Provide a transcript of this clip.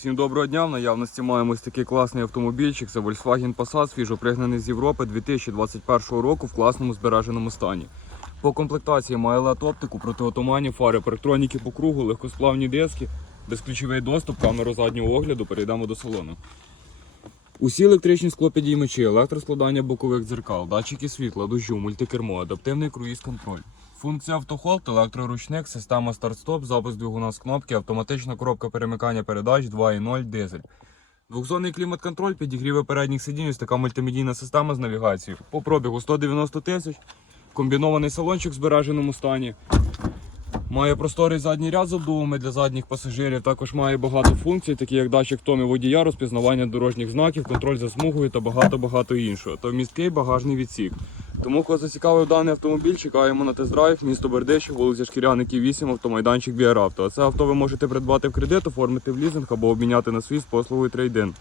Всім доброго дня. В наявності маємо ось такий класний автомобільчик. Це Volkswagen Passat, свіжо пригнаний з Європи 2021 року в класному збереженому стані. По комплектації має LED оптику, протиотуманні фари, парктроніки по кругу, легкосплавні диски, безключовий доступ, камеру заднього огляду. Перейдемо до салону. Усі електричні склопідіймачі, електроскладання бокових дзеркал, датчики світла, дощу, мультикермо, адаптивний круїз-контроль. Функція автохолд, електроручник, система старт-стоп, запуск двигуна з кнопки, автоматична коробка перемикання передач 2.0 дизель. Двохзонний клімат-контроль, підігріви передніх сидінь, така мультимедійна система з навігацією. По пробігу 190 тисяч, комбінований салончик в збереженому стані. Має просторий задній ряд з обдувами для задніх пасажирів. Також має багато функцій, такі як датчик втоми водія, розпізнавання дорожніх знаків, контроль за смугою та багато-багато іншого. Та місткий багажний відсік. Тому, кого зацікавив даний автомобіль, чекаємо на тест-драйв, місто Бердичів, вулиця Шкіряників 8, автомайданчик Біаравто. Це авто ви можете придбати в кредит, оформити в лізинг або обміняти на свій з послугою трейдин.